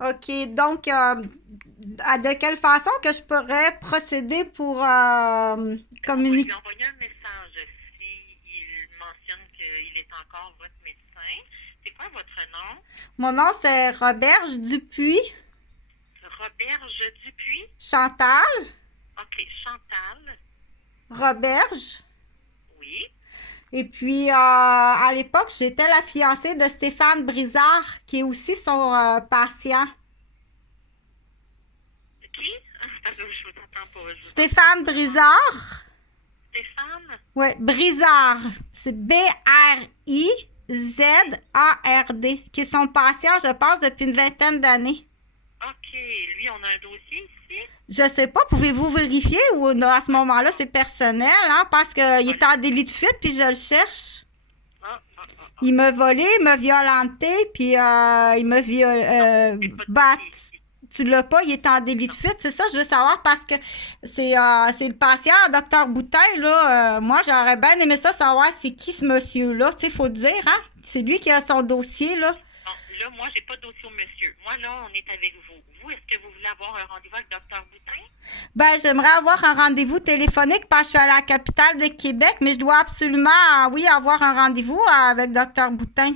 OK. Donc, de quelle façon que je pourrais procéder pour Ben, on va lui communiquer? envoyer un message si il mentionne qu'il est encore votre médecin. C'est quoi votre nom? Mon nom, c'est Roberge Dupuis. Roberge Dupuis? Chantal. OK, Chantal. Roberge. Oui. Et puis, à l'époque, j'étais la fiancée de Stéphane Brizard, qui est aussi son patient. Qui? Parce que je ne t'entends pas, je vous entends Stéphane super mal. Brizard. Stéphane? Oui, Brizard. C'est Brizard, qui est son patient, je pense, depuis une vingtaine d'années. OK, lui, on a un dossier ici. Je sais pas, pouvez-vous vérifier ou non, à ce moment-là, c'est personnel, hein, parce qu'il Je vais est en délit de fuite, puis je le cherche. Ah, ah, ah, ah. Il m'a volé, il m'a violenté, puis il m'a Non, j'ai pas de battu. dossier ici. Tu l'as pas, il est en délit de Non. fuite, c'est ça, je veux savoir, parce que c'est le patient, docteur Boutin, là. Moi, j'aurais bien aimé ça, savoir c'est qui ce monsieur-là, tu sais, faut le dire, hein. C'est lui qui a son dossier, là. Bon, là, moi, j'ai pas de dossier au monsieur. Moi, là, on est avec vous. Vous, est-ce que vous voulez avoir un rendez-vous avec Docteur Boutin? Ben, j'aimerais avoir un rendez-vous téléphonique parce que je suis à la capitale de Québec, mais je dois absolument, oui, avoir un rendez-vous avec docteur Boutin.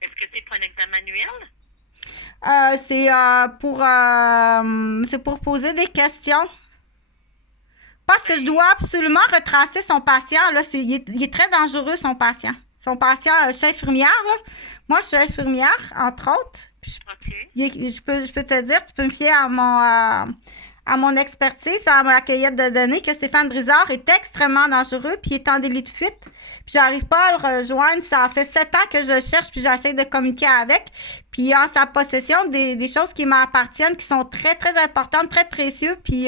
Est-ce que c'est pour un examen annuel? C'est pour poser des questions. Parce que je Ben, dois absolument retracer son patient. Là, il est très dangereux, son patient. Son patient, je suis infirmière. Là. Moi, je suis infirmière, entre autres. OK. Je peux te dire, tu peux me fier à mon expertise, à ma cueillette de données, que Stéphane Brizard est extrêmement dangereux, puis il est en délit de fuite. Puis j'arrive pas à le rejoindre. Ça fait 7 ans que je cherche, puis j'essaie de communiquer avec. Puis il a en sa possession des choses qui m'appartiennent, qui sont très, très importantes, très précieuses. Puis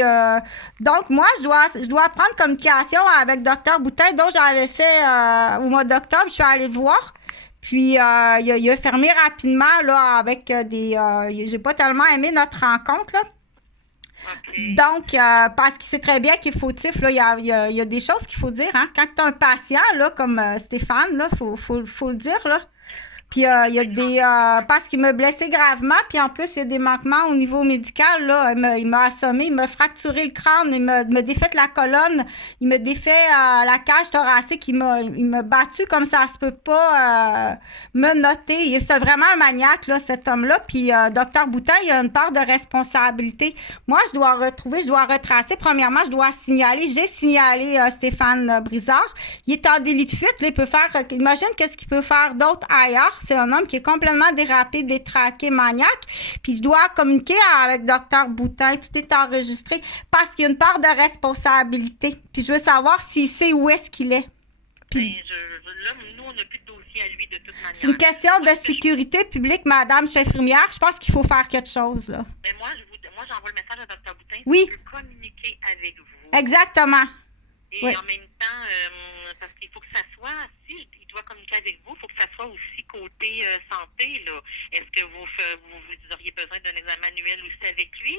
donc, moi, je dois prendre communication avec Docteur Boutin, dont j'avais fait au mois d'octobre. Je suis allée le voir. Puis, il a fermé rapidement, là, avec j'ai pas tellement aimé notre rencontre, là. OK. Donc, parce qu'il sait très bien qu'il est fautif, là, il y a des choses qu'il faut dire, hein. Quand tu as un patient, là, comme Stéphane, là, faut le dire, là. Puis OK, mais il je y a vais des. demander. Parce qu'il m'a blessé gravement, puis en plus, il y a des manquements au niveau médical. Là. Il m'a assommé, il m'a fracturé le crâne, m'a défait la colonne, il m'a défait la cage thoracique, il m'a battu comme ça se peut pas me noter. C'est vraiment un maniaque, là, cet homme-là. Puis docteur Boutin, il a une part de responsabilité. Moi, je dois retracer. Premièrement, je dois signaler. J'ai signalé Stéphane Brizard. Il est en délit de fuite. Là, il peut faire. Imagine qu'est-ce qu'il peut faire d'autre ailleurs. C'est un homme qui est complètement dérapé, détraqué, maniaque. Puis je dois communiquer avec docteur Boutin. Tout est enregistré parce qu'il y a une part de responsabilité. Puis je veux savoir s'il sait où est-ce qu'il est. Ben, Puis là, nous, on n'a plus de dossier à lui de toute c'est une manière. question Moi, de ce que je, sécurité publique, madame. Je suis infirmière. Je pense qu'il faut faire quelque chose, là. ben, moi, j'envoie le message à Docteur Boutin s'il Oui, veut communiquer avec vous. exactement. Oui. Et en même temps, parce qu'il faut que ça soit, si il doit communiquer avec vous, il faut que ça soit aussi côté santé, là. Est-ce que vous auriez besoin d'un examen annuel aussi avec lui?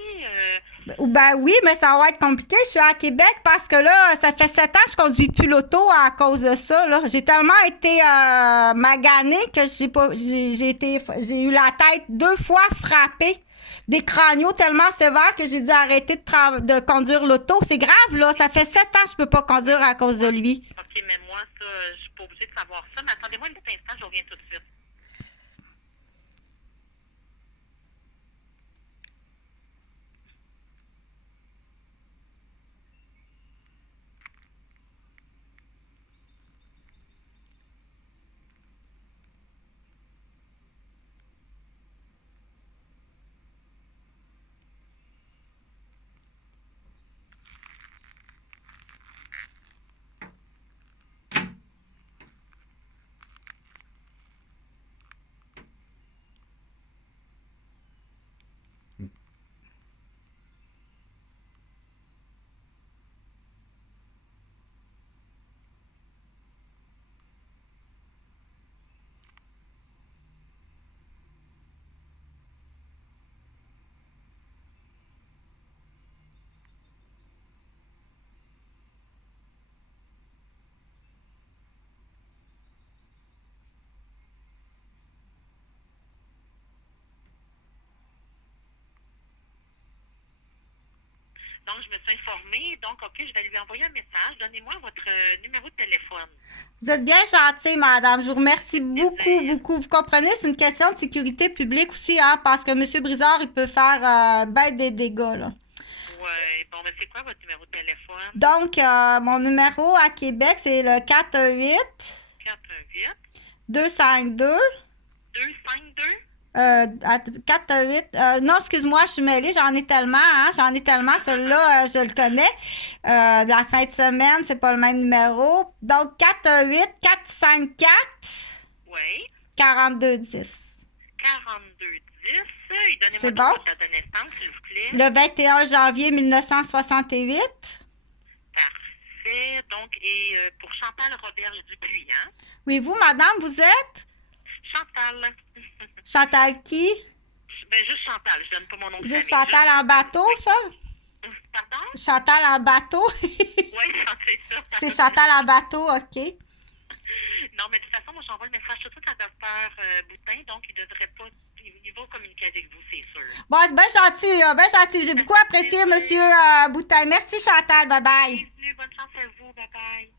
Ben oui, mais ça va être compliqué. Je suis à Québec parce que là, ça fait 7 ans que je conduis plus l'auto à cause de ça. Là. J'ai tellement été maganée que j'ai eu la tête 2 fois frappée. Des craniaux tellement sévères que j'ai dû arrêter de conduire l'auto. C'est grave, là. Ça fait 7 ans que je peux pas conduire à cause de Moi, lui. OK, mais moi, ça, je suis pas obligée de savoir ça. Mais attendez-moi un petit instant, je reviens tout de suite. Donc, je me suis informée. Donc, OK, je vais lui envoyer un message. Donnez-moi votre numéro de téléphone. Vous êtes bien gentille, madame. Je vous remercie beaucoup, Plaisir. beaucoup. Vous comprenez, c'est une question de sécurité publique aussi, hein, parce que M. Brizard, il peut faire ben des dégâts, là. Ouais. Bon, mais c'est quoi votre numéro de téléphone? Donc, mon numéro à Québec, c'est le 418 418 252 252 418 non, excuse-moi, je suis mêlée, j'en ai tellement, hein, celui-là, je le connais. La fin de semaine, c'est pas le même numéro. Donc, 418 454 Oui. 4210. 4210. Et donnez-moi C'est donc bon? votre date de naissance, s'il vous plaît. Le 21 janvier 1968. Parfait. Donc, et pour Chantal Roberge Dupuis, hein? Oui, vous, madame, vous êtes? Chantal. Chantal qui? Ben, juste Chantal. Je donne pas mon nom de famille. Juste Chantal en bateau, ça? Pardon? Chantal en bateau? Oui, c'est ça. C'est Chantal en bateau, OK. Non, mais de toute façon, moi, j'envoie le message tout de suite à Dr. Boutin, donc il devrait pas... Il va communiquer avec vous, c'est sûr. Bon, c'est bien gentil, bien gentil. J'ai beaucoup apprécié, monsieur Boutin. Merci, Chantal. Bye-bye. Bienvenue, bonne chance à vous. Bye-bye.